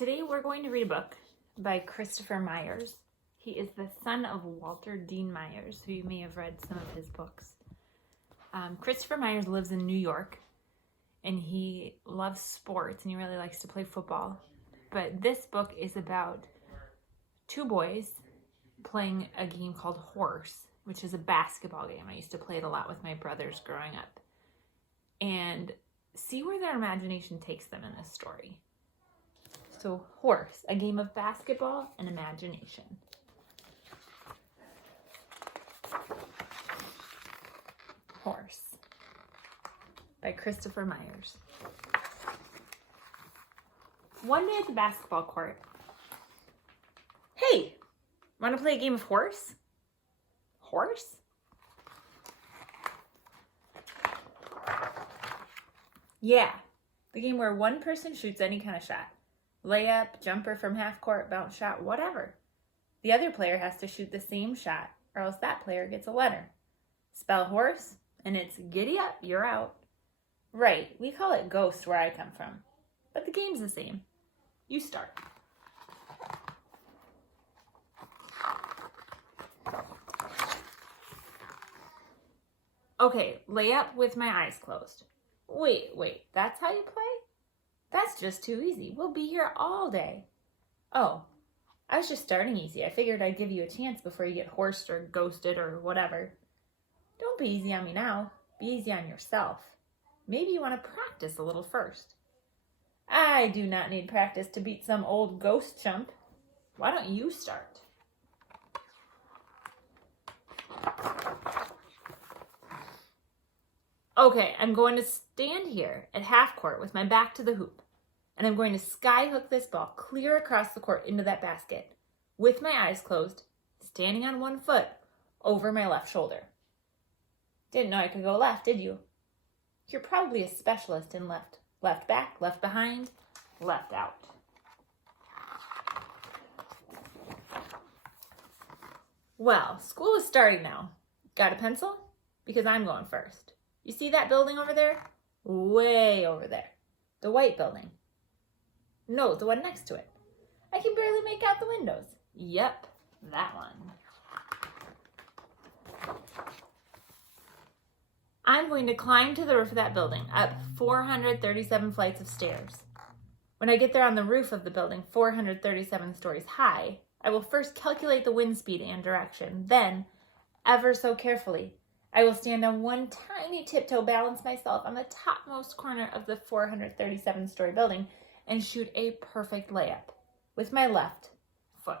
Today we're going to read a book by Christopher Myers. He is the son of Walter Dean Myers, who you may have read some of his books. Christopher Myers lives in New York, and he loves sports, and he really likes to play football. But this book is about two boys playing a game called H.o.R.S.E, which is a basketball game. I used to play it a lot with my brothers growing up. And see where their imagination takes them in this story. So, H.o.R.S.E, a game of basketball and imagination. H.o.R.S.E by Christopher Myers. One day at the basketball court. Hey, want to play a game of H.o.R.S.E? Horse? Yeah, the game where one person shoots any kind of shot. Layup, jumper from half court, bounce shot, whatever. The other player has to shoot the same shot, or else that player gets a letter. Spell horse, and it's giddy up, you're out. Right, we call it ghost where I come from. But the game's the same. You start. Okay, lay up with my eyes closed. Wait, that's how you play? That's just too easy. We'll be here all day. Oh, I was just starting easy. I figured I'd give you a chance before you get horsed or ghosted or whatever. Don't be easy on me now. Be easy on yourself. Maybe you want to practice a little first. I do not need practice to beat some old ghost chump. Why don't you start? Okay, I'm going to stand here at half court with my back to the hoop, and I'm going to skyhook this ball clear across the court into that basket with my eyes closed, standing on one foot over my left shoulder. Didn't know I could go left, did you? You're probably a specialist in left. Left back, left behind, left out. Well, school is starting now. Got a pencil? Because I'm going first. You see that building over there? Way over there. The white building. No, the one next to it. I can barely make out the windows. Yep, that one. I'm going to climb to the roof of that building, up 437 flights of stairs. When I get there on the roof of the building, 437 stories high, I will first calculate the wind speed and direction. Then, ever so carefully, I will stand on one tiny tiptoe, balance myself on the topmost corner of the 437-story building, and shoot a perfect layup with my left foot.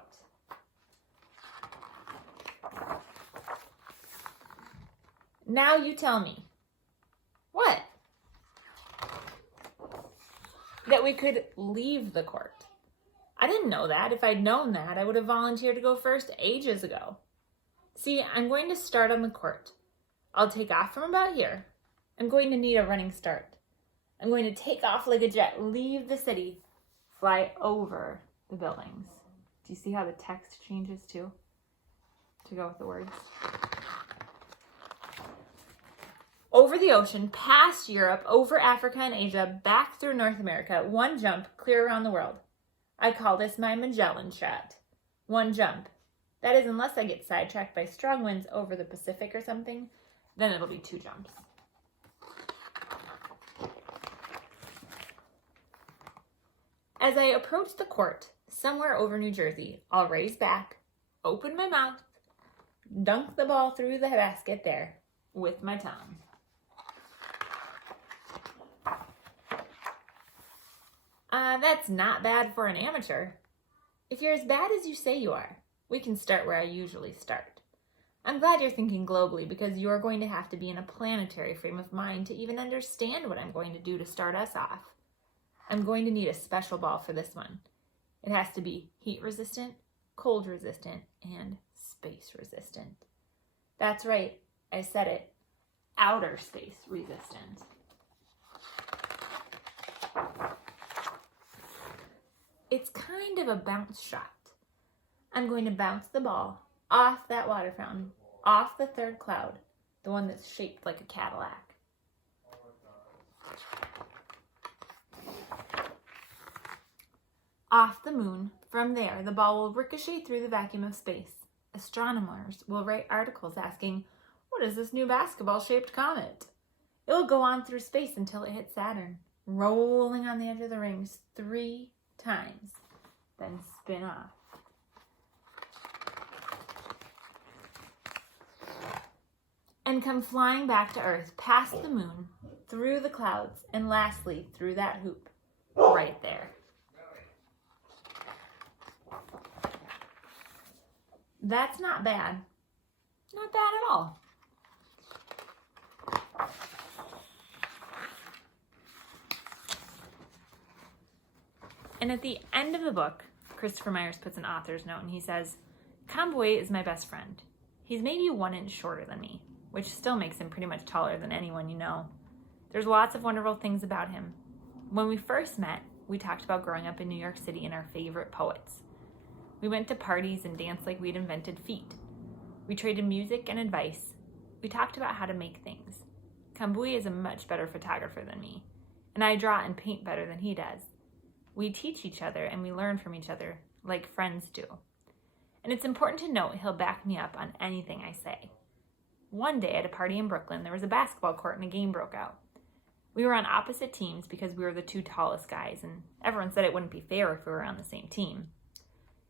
Now you tell me. What? That we could leave the court. I didn't know that. If I'd known that, I would have volunteered to go first ages ago. See, I'm going to start on the court. I'll take off from about here. I'm going to need a running start. I'm going to take off like a jet, leave the city, fly over the buildings. Do you see how the text changes too? To go with the words. Over the ocean, past Europe, over Africa and Asia, back through North America, one jump, clear around the world. I call this my Magellan shot. One jump. That is, unless I get sidetracked by strong winds over the Pacific or something, then it'll be two jumps. As I approach the court, somewhere over New Jersey, I'll raise back, open my mouth, dunk the ball through the basket there with my tongue. That's not bad for an amateur. If you're as bad as you say you are, we can start where I usually start. I'm glad you're thinking globally because you're going to have to be in a planetary frame of mind to even understand what I'm going to do to start us off. I'm going to need a special ball for this one. It has to be heat resistant, cold resistant, and space resistant. That's right, I said it. Outer space resistant. It's kind of a bounce shot. I'm going to bounce the ball off that water fountain, off the third cloud, the one that's shaped like a Cadillac. off the moon. From there, the ball will ricochet through the vacuum of space. Astronomers will write articles asking, what is this new basketball-shaped comet? It will go on through space until it hits Saturn, rolling on the edge of the rings 3 times, then spin off. And come flying back to Earth, past the moon, through the clouds, and lastly, through that hoop, right there. That's not bad. Not bad at all. And at the end of the book, Christopher Myers puts an author's note and he says, Kamboy is my best friend. He's maybe 1 inch shorter than me, which still makes him pretty much taller than anyone you know. There's lots of wonderful things about him. When we first met, we talked about growing up in New York City and our favorite poets. We went to parties and danced like we'd invented feet. We traded music and advice. We talked about how to make things. Kamboy is a much better photographer than me, and I draw and paint better than he does. We teach each other and we learn from each other like friends do. And it's important to note he'll back me up on anything I say. One day at a party in Brooklyn, there was a basketball court and a game broke out. We were on opposite teams because we were the 2 tallest guys, and everyone said it wouldn't be fair if we were on the same team.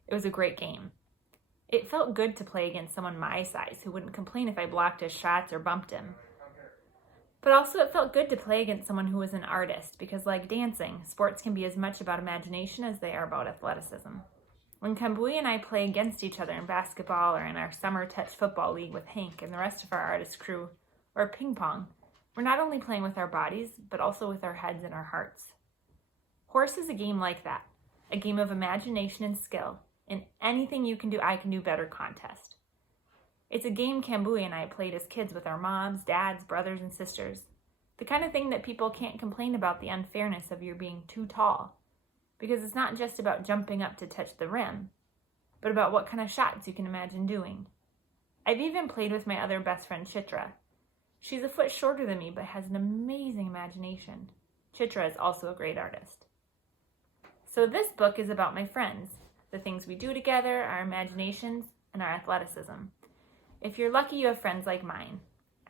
It was a great game. It felt good to play against someone my size who wouldn't complain if I blocked his shots or bumped him. But also it felt good to play against someone who was an artist because, like dancing, sports can be as much about imagination as they are about athleticism. When Kamboy and I play against each other in basketball or in our summer touch football league with Hank and the rest of our artist crew, or ping pong, we're not only playing with our bodies, but also with our heads and our hearts. Horse is a game like that, a game of imagination and skill, and anything you can do, I can do better contest. It's a game Kamboy and I played as kids with our moms, dads, brothers, and sisters. The kind of thing that people can't complain about the unfairness of your being too tall. Because it's not just about jumping up to touch the rim, but about what kind of shots you can imagine doing. I've even played with my other best friend, Chitra. She's a foot shorter than me, but has an amazing imagination. Chitra is also a great artist. So this book is about my friends, the things we do together, our imaginations, and our athleticism. If you're lucky, you have friends like mine.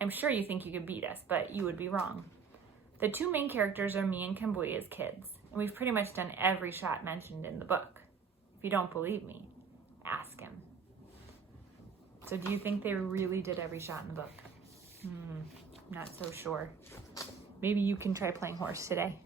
I'm sure you think you could beat us, but you would be wrong. The 2 main characters are me and Kamboy as kids, and we've pretty much done every shot mentioned in the book. If you don't believe me, ask him. So do you think they really did every shot in the book? Not so sure. Maybe you can try playing horse today.